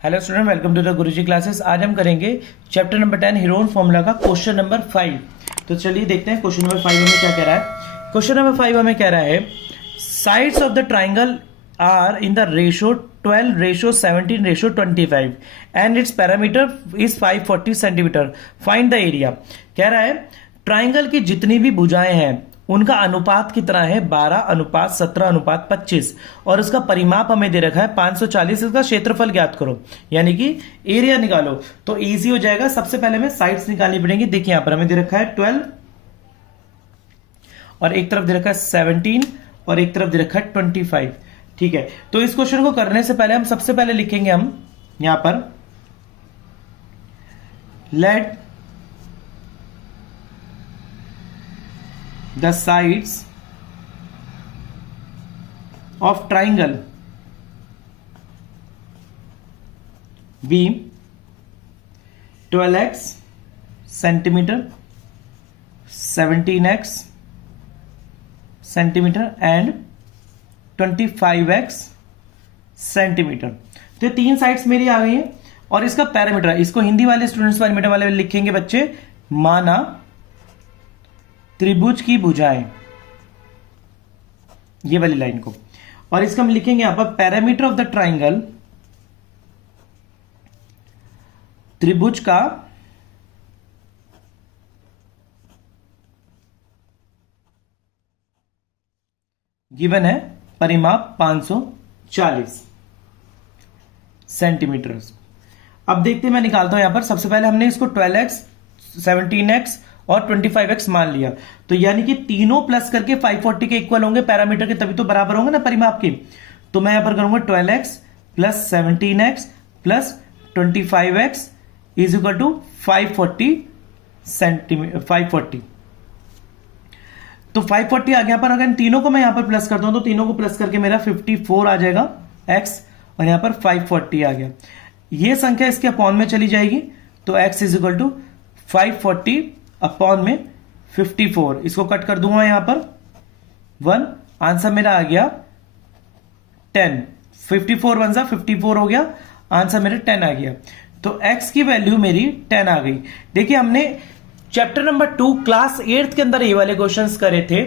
Hello student, welcome to the Guruji classes. आज हम करेंगे चैप्टर नंबर 10 हीरोन फॉर्मूला का क्वेश्चन नंबर 5। तो चलिए देखते हैं क्वेश्चन नंबर 5 हमें क्या कह रहा है। क्वेश्चन नंबर 5 हमें कह रहा है sides of the triangle are in the ratio 12 ratio 17 ratio 25 and its perimeter is 540 centimetre. Find the area. कह रहा है ट्राइंगल की जितनी भी भुजाएं हैं उनका अनुपात कितना है 12:17:25 और उसका परिमाप हमें दे रखा है 540। इसका क्षेत्रफल ज्ञात करो यानी कि एरिया निकालो। तो इजी हो जाएगा। सबसे पहले हमें साइड्स निकालनी पड़ेंगी। देखिए यहां पर हमें दे रखा है 12 और एक तरफ दे रखा है 17 और एक तरफ दे रखा है 25। ठीक है, तो इस क्वेश्चन को करने से पहले हम सबसे पहले लिखेंगे हम यहां पर late the sides of triangle be 12x centimeter, 17x centimeter and 25x centimetre. तो ये तीन साइड्स मेरी आ गई हैं और इसका पैरामीटर, इसको हिंदी वाले स्टूडेंट्स पैरामीटर वाले लिखेंगे बच्चे, माना त्रिभुज की भुजाएं, ये वाली लाइन को। और इसका हम लिखेंगे यहां पर पैरामीटर ऑफ द ट्राइंगल, त्रिभुज का गिवन है परिमाप 540 सेंटीमीटर। अब देखते हैं, मैं निकालता हूं यहां पर। सबसे पहले हमने इसको 12x 17x और 25x मान लिया, तो यानी कि तीनों प्लस करके 540 के इक्वल होंगे पैरामीटर के, तभी तो बराबर होंगे ना परिमाप के। तो मैं यहां पर करूंगा 12x plus 17x plus 25x is equal to 540 centimetre 540। तो 540 आ गया। पर अगर इन तीनों को मैं यहां पर प्लस करता हूं तो तीनों को प्लस करके मेरा 54 आ जाएगा x और यहां पर 540 आ गया। ये संख्या इसके अपॉन में चली जाएगी, तो x is equal to 540 upon में 54। इसको कट कर दूंगा यहां पर 1। आंसर मेरा आ गया 10। 54 1 54 हो गया, आंसर मेरा 10 आ गया। तो x की वैल्यू मेरी 10 आ गई। देखिए हमने चैप्टर नंबर 2 क्लास 8 के अंदर ये वाले क्वेश्चंस करे थे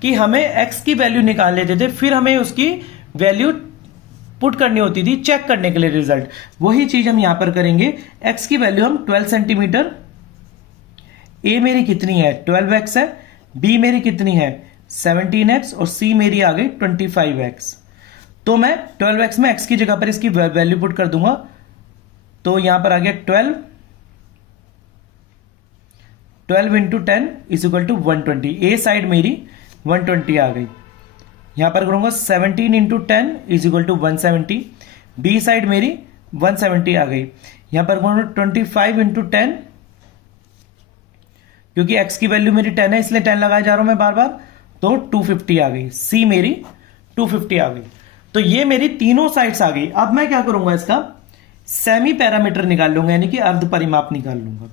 कि हमें x की वैल्यू निकाल लेते थे, फिर हमें उसकी वैल्यू पुट करनी होती थी चेक करने के लिए रिजल्ट। वही चीज हम यहां पर करेंगे। x की वैल्यू हम 12 सेंटीमीटर, ए मेरी कितनी है 12x है, बी मेरी कितनी है 17x और सी मेरी आ गई 25x। तो मैं 12x में x की जगह पर इसकी वैल्यू पुट कर दूंगा, तो यहां पर आ गया 12 into 10 is equal to 120। A side मेरी 120 आ गई। यहां पर करूंगा 17 into 10 is equal to 170। B side मेरी 170 आ गई। यहां पर करूंगा 25 इंटू 10, क्योंकि x की वैल्यू मेरी 10 है इसलिए 10 लगाया जा रहा हूं मैं बार बार, तो 250 आ गई। सी मेरी 250 आ गई। तो ये मेरी तीनों साइड्स आ गई। अब मैं क्या करूंगा, इसका सेमी पैरामीटर निकाल लूंगा यानी कि अर्ध परिमाप निकाल लूंगा,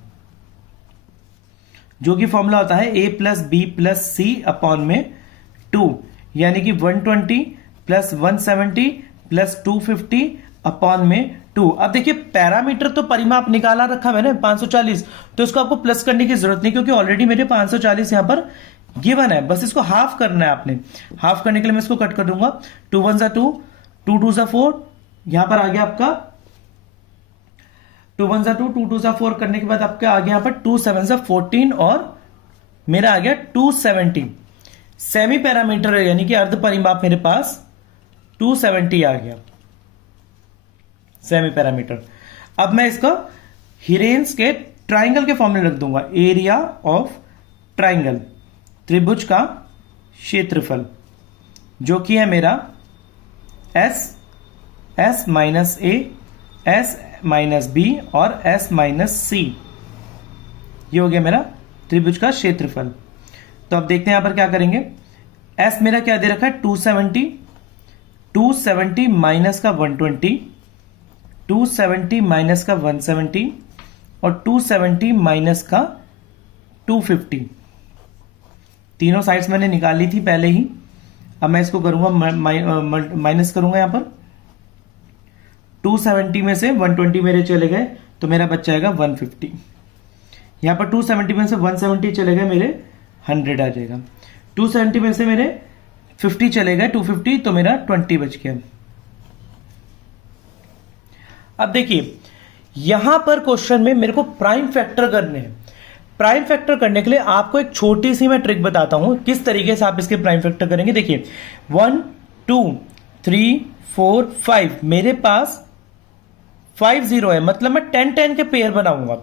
जो कि फॉर्मूला होता है a plus B plus C upon में 2, यानी कि 120 प्लस 170 प्लस 250 अपॉन में 2। अब देखिए पैरामीटर तो परिमाप निकाला रखा मैंने 540, तो इसको आपको प्लस करने की जरूरत नहीं, क्योंकि ऑलरेडी मेरे 540 यहां पर गिवन है। बस इसको हाफ करना है आपने। हाफ करने के लिए मैं इसको कट कर दूंगा। 2 1 2, 2 2 4, यहां पर आ गया आपका 2 1 2, 2 2 4 करने के बाद आपका आ गया यहां पर 2 7 14 और मेरा आ गया 270। सेमी पैरामीटर यानी कि अर्ध परिमाप मेरे पास 270 आ गया सेमी पैरामीटर। अब मैं इसका हीरेन्स के ट्राइंगल के फॉर्म में रख दूंगा। एरिया ऑफ ट्राइंगल, त्रिभुज का क्षेत्रफल, जो कि है मेरा s minus a, s minus b और s माइनस c। ये हो गया मेरा त्रिभुज का क्षेत्रफल। तो अब देखते हैं यहां पर क्या करेंगे। s मेरा क्या दे रखा है 270, 270 माइनस का 120, 270 माइनस का 170 और 270 माइनस का 250। तीनों साइड्स मैंने निकाली थी पहले ही। अब मैं इसको करूंगा माइनस करूंगा यहां पर 270 में से 120 मेरे चले गए तो मेरा बच जाएगा 150। यहाँ पर 270 में से 170 चले गए मेरे 100 आ जाएगा। 270 में से मेरे 50 चले गए 250 तो मेरा 20 बच गया। अब देखिए यहां पर क्वेश्चन में मेरे को प्राइम फैक्टर करने हैं। प्राइम फैक्टर करने के लिए आपको एक छोटी सी मैं ट्रिक बताता हूं किस तरीके से आप इसके प्राइम फैक्टर करेंगे। देखिए 1 2 3 4 5 मेरे पास 5 0 है, मतलब मैं 10 10 के पेयर बनाऊंगा।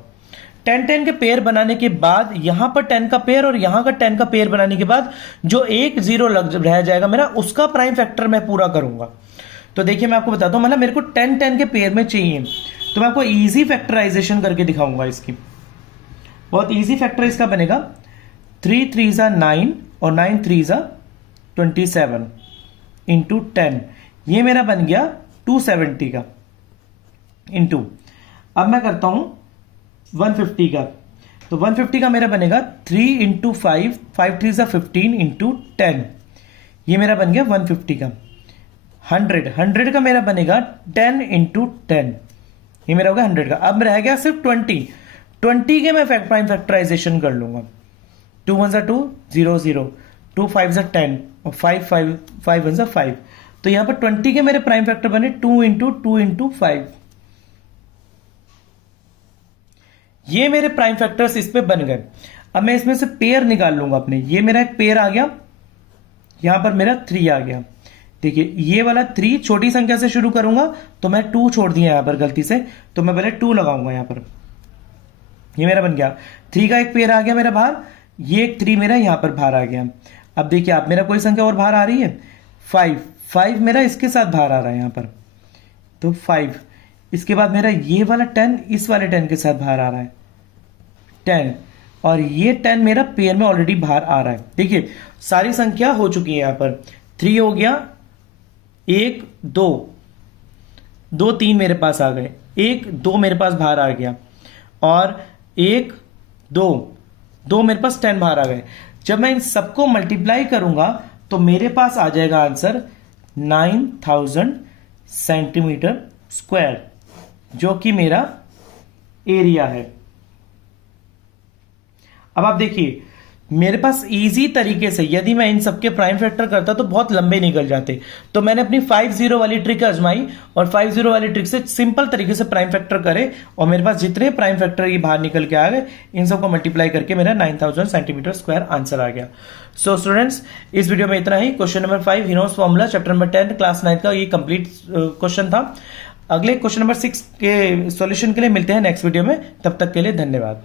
10 10 के पेयर बनाने के बाद यहां पर 10 का पेयर और यहां का 10 का पेयर बनाने के बाद जो एक 0 रह जाएगा मेरा, उसका प्राइम फैक्टर मैं पूरा करूंगा। तो देखिए मैं आपको बताता हूं, मतलब मेरे को 10 10 के पेयर में चाहिए, तो मैं आपको इजी फैक्टराइजेशन करके दिखाऊंगा इसकी। बहुत इजी फैक्टर इसका बनेगा 3 3 9 और 9 3 27 इंटू 10, ये मेरा बन गया 270 का इंटू, अब मैं करता हूं 150 का, तो 150 का मेरा बनेगा 3 इंटू 5 5 3 15 इंटू 10, ये मेरा बन गया 150 का। 100 का मेरा बनेगा 10 इंटू 10, ये मेरा होगा 100 का। अब रह गया सिर्फ 20 के मैं प्राइम फैक्टराइजेशन कर लूंगा। 2 1 2 0 0 2 5 10 और 5 5 5 1 5, तो यहां पर 20 के मेरे प्राइम फैक्टर बने 2 इंटू 5, ये मेरे प्राइम फैक्टर्स इस पे बन गए। अब मैं इसमें से पेयर निकाल लूंगा अपने, ये मेरा एक पेयर आ गया, यहां पर मेरा 3 आ गया। देखिए ये वाला 3 छोटी संख्या से शुरू करूंगा तो मैं 2 छोड़ दिया यहां पर गलती से, तो मैं पहले 2 लगाऊंगा यहां पर, ये मेरा बन गया। 3 का एक पेयर आ गया मेरा बाहर, ये एक 3 मेरा यहां पर बाहर आ गया। अब देखिए आप मेरा कोई संख्या और बाहर आ रही है, 5 मेरा इसके साथ बाहर आ रहा है यहां पर, तो 5। इसके बाद मेरा ये वाला 10 इस वाले 10 के साथ बाहर आ रहा है 10, और ये 10 मेरा पेयर में ऑलरेडी बाहर आ रहा है। देखिए सारी संख्या हो चुकी है, यहां पर 3 हो गया, 1 2 2 3 मेरे पास आ गए, 1 2 मेरे पास बाहर आ गया, और 1 2 2 मेरे पास 10 बाहर आ गए। जब मैं इन सबको मल्टीप्लाई करूंगा तो मेरे पास आ जाएगा आंसर 9000 सेंटीमीटर स्क्वायर, जो कि मेरा एरिया है। अब आप देखिए मेरे पास इजी तरीके से यदि मैं इन सबके प्राइम फैक्टर करता तो बहुत लंबे निकल जाते, तो मैंने अपनी 50 वाली ट्रिक आजमाई और 50 वाली ट्रिक से सिंपल तरीके से प्राइम फैक्टर करे, और मेरे पास जितने प्राइम फैक्टर ये बाहर निकल के आ गए, इन सबको मल्टीप्लाई करके मेरा 9000 सेंटीमीटर स्क्वायर आंसर आ गया। सो स्टूडेंट्स इस वीडियो में इतना ही। Question number 5 Heron's formula chapter number 10 class 9 का ये कंप्लीट क्वेश्चन था। अगले क्वेश्चन नंबर 6 के सॉल्यूशन के लिए मिलते हैं नेक्स्ट वीडियो में, तब तक के लिए धन्यवाद।